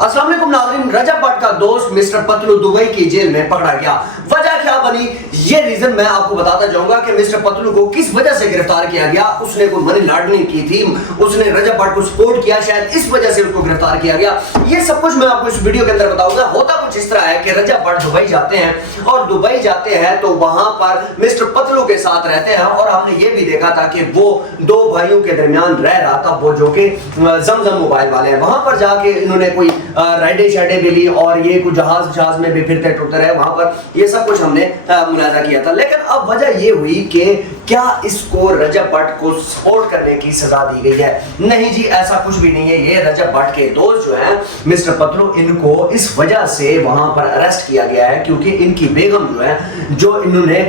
अस्सलाम वालेकुम नाज़रीन, रजब भट्ट का दोस्त मिस्टर पतलू दुबई की जेल में पकड़ा गया। वजह क्या बनी ये रीजन मैं आपको बताता जाऊंगा कि मिस्टर पतलू को किस वजह से गिरफ्तार किया गया। उसने कोई मनी लॉन्ड्रिंग की थी, उसने रजब भट्ट को सपोर्ट किया, शायद इस वजह से उसको गिरफ्तार किया गया। ये सब कुछ मैं आपको इस वीडियो के अंदर बताऊंगा। होता कुछ इस तरह है कि रजब भट्ट दुबई जाते हैं और दुबई जाते हैं तो वहां पर मिस्टर पतलू के साथ रहते हैं और हमने ये भी देखा था कि वो दो भाइयों के दरमियान रह रहा था, वो जो कि जमजम मोबाइल वाले हैं। वहां पर जाके इन्होंने कोई राइडे शाइडे भी ली और ये कुछ जहाज में भी फिरते टुरते रहे। वहां पर ये सब कुछ हमने मुलाजा किया था। लेकिन अब वजह ये हुई कि क्या इसको रजब भट्ट को सपोर्ट करने की सजा दी गई है? नहीं जी, ऐसा कुछ भी नहीं है। ये रजब भट्ट के दोस्त जो हैं मिस्टर पतलू, इनको इस वजह से वहां पर अरेस्ट किया गया है क्योंकि इनकी बेगम जो है, जो इन्होंने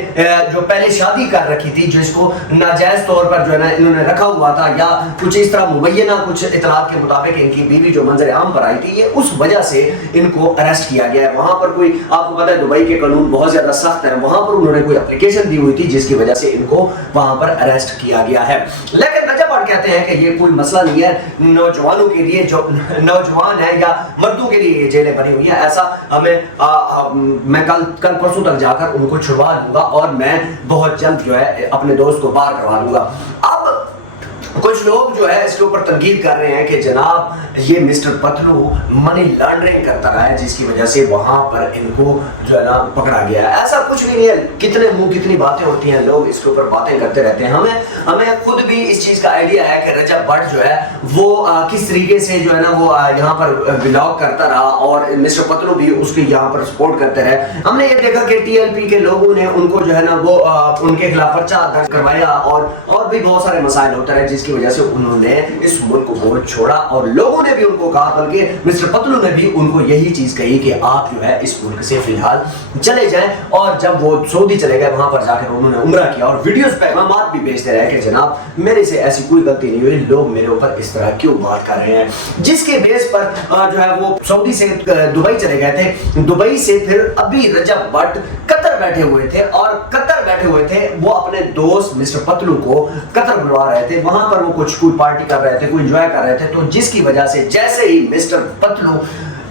जो पहले शादी कर रखी थी, जिसको नाजायज तौर पर जो है ना इन्होंने रखा हुआ था या कुछ इस तरह मुबैना कुछ इतलात के मुताबिक इनकी बीवी जो मंजर आम पर आई थी, ये उस वजह से इनको अरेस्ट किया गया है। वहां पर कोई, आपको पता है दुबई के कानून बहुत ज्यादा सख्त है, वहां पर उन्होंने कोई एप्लीकेशन दी हुई थी जिसकी वजह से इनको वहां पर अरेस्ट किया गया है। लेकिन रजब भट्ट कहते हैं कि ये कोई मसला नहीं है, नौजवानों के लिए, जो नौजवान है या मर्दों के लिए ये जेलें बनी हुई है। ऐसा हमें मैं कल परसों तक जाकर उनको छुड़वा दूंगा और मैं बहुत जल्द जो है अपने दोस्त को बाहर करवा दूंगा। अब कुछ लोग जो है इसके ऊपर तनकीद कर रहे हैं कि जनाब ये मिस्टर पतलू मनी लॉन्ड्रिंग करता रहा है जिसकी वजह से वहां पर इनको जो है ना पकड़ा गया है। ऐसा कुछ भी नहीं है। कितने मुंह कितनी बातें होती हैं, लोग इसके ऊपर बातें करते रहते हैं। हमें खुद भी इस चीज का आइडिया है कि रजब भट्ट जो है वो किस तरीके से जो है ना वो यहाँ पर ब्लॉग करता रहा और मिस्टर पतलू भी उसके यहाँ पर सपोर्ट करते रहे। हमने ये देखा कि टीएलपी के लोगों ने उनको जो है ना वो उनके खिलाफ पर्चा दर्ज करवाया और भी बहुत सारे मसाइल होते रहे जिसकी वजह से उन्होंने इस मुल्क को छोड़ा और लोगों ने भी उनको कहा, बल्कि मिस्टर पतलू ने भी उनको यही चीज कही कि आप जो है इस मुल्क से फिलहाल चले जाएं। और जब वो सऊदी चले गए वहां पर जाकर उन्होंने उम्रा किया और वीडियोस पे पैगाम भी भेजते रहे कि जनाब मेरे से ऐसी कोई गलती नहीं हुई, लोग मेरे ऊपर इस तरह क्यों बात कर रहे हैं। जिसके बेस पर जो है वो सऊदी से दुबई चले गए थे। दुबई से फिर अभी रजब भट्ट कतर बैठे हुए थे और कतर बैठे हुए थे वो अपने दोस्त मिस्टर पतलू को कतर बुलवा रहे थे। वहां पर वो कुछ कोई पार्टी कर रहे थे, कोई एंजॉय कर रहे थे। तो जिसकी वजह से जैसे ही मिस्टर पतलू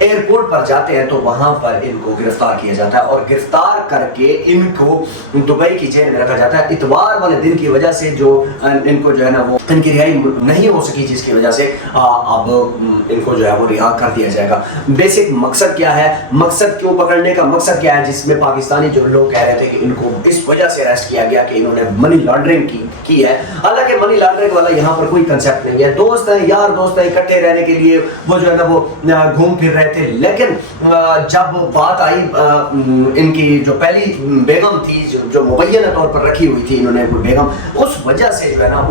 एयरपोर्ट पर जाते हैं तो वहां पर इनको गिरफ्तार किया जाता है और गिरफ्तार करके इनको दुबई की जेल में रखा जाता है। इतवार वाले दिन की वजह से जो इनको जो है ना वो इनकी रिहाई नहीं हो सकी, जिसकी वजह से अब इनको जो है वो रिहा कर दिया जाएगा। बेसिक मकसद क्या है, मकसद क्यों पकड़ने का मकसद क्या है, जिसमें पाकिस्तानी जो लोग कह रहे थे कि इनको इस वजह से अरेस्ट किया गया कि इन्होंने मनी लॉन्ड्रिंग की है। हालांकि मनी लॉन्ड्रिंग वाला यहाँ पर कोई कंसेप्ट नहीं है। दोस्त हैं, यार दोस्त हैं, इकट्ठे रहने के लिए वो जो है ना वो घूम फिर रहे थे। लेकिन जब बात आई इनकी जो पहली बेगम थी जो मुबैना तौर पर रखी हुई थी इन्होंने कोई बेगम, उस वजह से जो है ना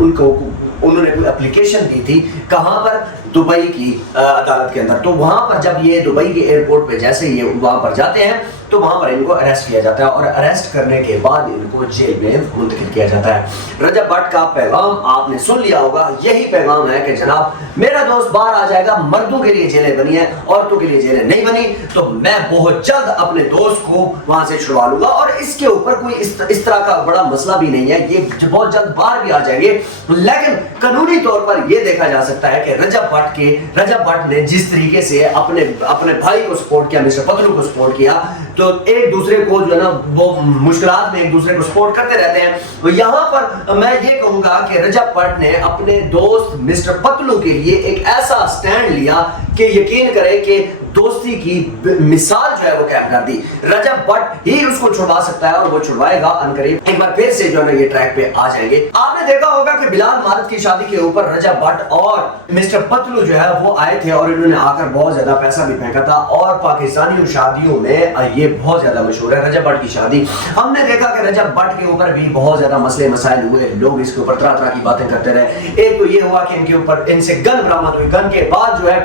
उन्होंने कोई एप्लीकेशन दी थी। कहां पर? दुबई की अदालत के अंदर। तो वहां पर जब ये दुबई के एयरपोर्ट पे जैसे ये वहां पर जाते हैं तो वहां पर इनको अरेस्ट किया जाता है और अरेस्ट करने के बाद इनको जेल में मुंतकिल किया जाता है। रजब भट्ट का पैगाम आपने सुन लिया होगा। यही पैगाम है कि जनाब मेरा दोस्त बाहर आ जाएगा, मर्दों के लिए जेलें बनी है, औरतों के लिए जेलें नहीं बनी, तो मैं बहुत जल्द अपने दोस्त को वहां से छुड़वा लूंगा और इसके ऊपर कोई इस तरह का बड़ा मसला भी नहीं है। ये बहुत जल्द बाहर भी आ जाएंगे। लेकिन कानूनी तौर पर यह देखा जा सकता है कि रजब भट्ट ने जिस तरीके से अपने भाई को सपोर्ट किया, मिस्टर पतलू को सपोर्ट किया, तो एक दूसरे को जो है ना वो मुश्किलात में एक दूसरे को सपोर्ट करते रहते हैं। तो यहाँ पर मैं ये कहूंगा कि रजब भट्ट ने अपने दोस्त मिस्टर पतलू के लिए एक ऐसा स्टैंड लिया कि यकीन करें कि दोस्ती की मिसाल जो है वो कायम कर दी। रजब भट्ट ही उसको छुड़वा सकता है और वो छुड़वाएगा अनकरीब। एक बार फिर से जो है ना ये ट्रैक पे आ जाएंगे। आपने देखा होगा कि बिलाल मारद की शादी के ऊपर रजब भट्ट और मिस्टर पतलू जो है वो आए थे और इन्होंने आकर बहुत ज्यादा पैसा भी फेंका था और पाकिस्तानी शादियों में ये बहुत ज्यादा मशहूर है रजब भट्ट की शादी। हमने देखा कि रजब भट्ट के ऊपर भी बहुत ज्यादा मसले मसाइल हुए, लोग इसके ऊपर तरह तरह की बातें करते रहे। एक तो ये हुआ कि इनके ऊपर इनसे गन बरामद हुई, गन के बाद जो है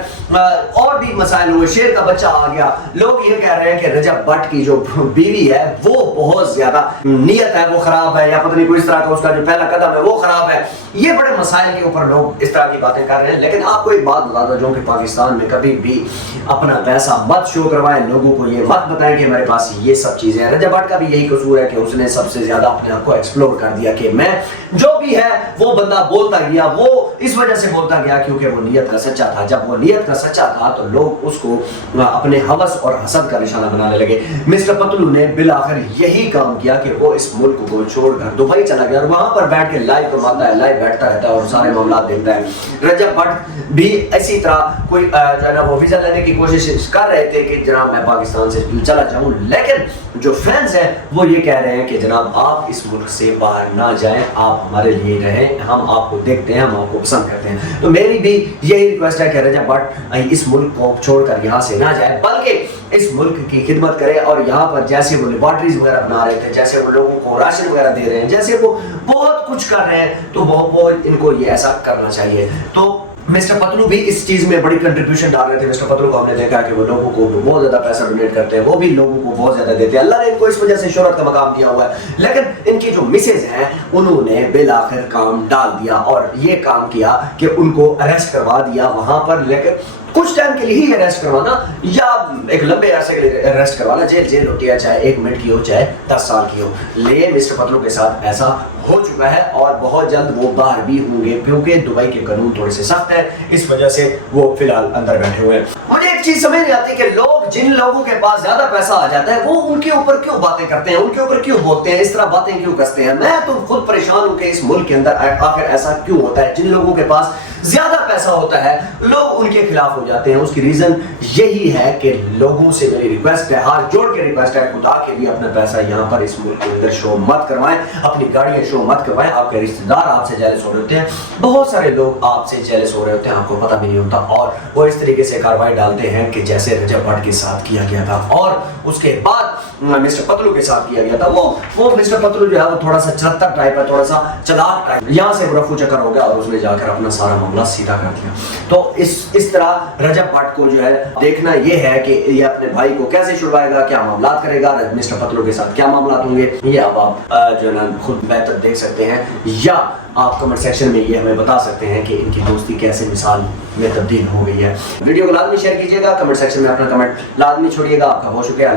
और भी मसाइल हुए, शेर का बच्चा आ गया। लोग ये कह रहे हैं कि रजब भट्ट की जो बीवी है वो बहुत ज्यादा नियत है वो खराब है, या पता नहीं कोई इस तरह का उसका जो पहला कदम है वो खराब है। ये बड़े मसाइल के ऊपर लोग इस तरह की बातें कर रहे हैं। लेकिन आपको एक बात बता दो, जो कि पाकिस्तान में कभी भी अपना पैसा मत शो करवाएं, लोगों को ये मत बताएं कि हमारे पास ये सब चीजें हैं। रजब भट्ट का भी यही कसूर है कि उसने सबसे ज्यादा अपने आप को एक्सप्लोर कर दिया कि मैं जो भी है वो बंदा बोलता गया। वो इस वजह से बोलता गया क्योंकि वो नियत का सच्चा था। जब वो नियत का सच्चा था तो लोग उसको अपने हवस और हसद का निशाना बनाने लगे। मिस्टर पतलू ने बिलाखिर यही काम किया कि वो इस मुल्क को छोड़कर दुबई चला गया और वहां पर बैठ के लाइव कमाता है, लाइव बैठता रहता है और सारे मामला देखता है। रजब भट्ट भी इसी तरह कोई जो है ना वो वीजा लेने की कोशिश कर रहे थे कि जनाब मैं पाकिस्तान से चला जाऊं, लेकिन जो फैंस हैं वो ये कह रहे हैं कि जनाब आप इस मुल्क से बाहर ना जाएं, आप हमारे लिए रहें, हम आपको देखते हैं, हम आपको पसंद करते हैं। तो मेरी भी यही रिक्वेस्ट है कि रजब भट्ट इस मुल्क को छोड़कर यहाँ से ना जाए, बल्कि इस मुल्क की खिदमत करे और यहाँ पर जैसे वो लेबॉर्ट्रीज वगैरह बना रहे थे, जैसे वो लोगों को राशन वगैरह दे रहे हैं, जैसे वो बहुत कुछ कर रहे हैं, तो वो इनको ये ऐसा करना चाहिए। तो मिस्टर पतलू भी इस चीज में बड़ी कंट्रीब्यूशन डाल रहे थे। मिस्टर पतलू को हमने देखा कि वो लोगों को बहुत ज्यादा पैसा डोनेट करते हैं, वो भी लोगों को बहुत ज्यादा देते हैं। अल्लाह ने इनको इस वजह से शोहरत का मकाम दिया हुआ है, लेकिन इनकी जो मिसेज हैं उन्होंने बिलाखिर काम डाल दिया और ये काम किया कि उनको अरेस्ट करवा दिया वहां पर। लेकिन कुछ टाइम के लिए ही अरेस्ट करवाना या एक लंबे अरसे के लिए अरेस्ट करवाना, जेल होती है, चाहे 1 मिनट की हो चाहे 10 साल की हो। लेकिन मिस्टर पतलू के साथ ऐसा हो चुका है और बहुत जल्द वो बाहर भी होंगे, क्योंकि दुबई के कानून थोड़े से सख्त हैं, इस वजह से वो फिलहाल अंदर बैठे हुए हैं। मुझे एक चीज समझ नहीं आती कि लोग, जिन लोगों के पास ज्यादा पैसा आ जाता है, वो उनके ऊपर क्यों बातें करते हैं, उनके ऊपर क्यों बोलते हैं, इस तरह बातें क्यों कसते हैं। मैं तो खुद परेशान हूं कि इस मुल्क के अंदर आखिर ऐसा क्यों होता है। जिन लोगों के पास ज्यादा पैसा होता है लोग उनके खिलाफ हो जाते हैं। उसकी रीजन यही है कि लोगों से मेरी रिक्वेस्ट है, हाथ जोड़ के रिक्वेस्ट है, खुदा के लिए अपना पैसा यहाँ पर इस मुल्क के अंदर शो मत करवाएं, अपनी गाड़ियां शो मत करवाएं। आपके रिश्तेदार आपसे जेलस हो रहे होते हैं, बहुत सारे लोग आपसे जेलस हो रहे होते हैं, आपको पता भी नहीं होता, और वो इस तरीके से कार्रवाई डालते हैं कि जैसे रजब भट्ट के साथ किया गया था और उसके बाद मिस्टर पतलू के साथ किया गया था। वो मिस्टर पतलू जो है वो थोड़ा सा चलता टाइप है, थोड़ा सा चलाक टाइप, यहाँ से रफू चक्कर हो गया और उसने जाकर अपना सारा मामला सीधा कर दिया। तो इस तरह रजब भट्ट को जो है देखना ये है कि ये अपने भाई को कैसे छुड़वाएगा, क्या मामला करेगा, मिस्टर पतलू के साथ क्या मामला होंगे, ये अब आप जो है ना खुद बेहतर देख सकते हैं, या आप कमेंट सेक्शन में ये हमें बता सकते हैं कि इनकी दोस्ती कैसे मिसाल में तब्दील हो गई है। वीडियो को लाजमी शेयर कीजिएगा, कमेंट सेक्शन में अपना कमेंट लाजमी छोड़िएगा। आपका बहुत शुक्रिया।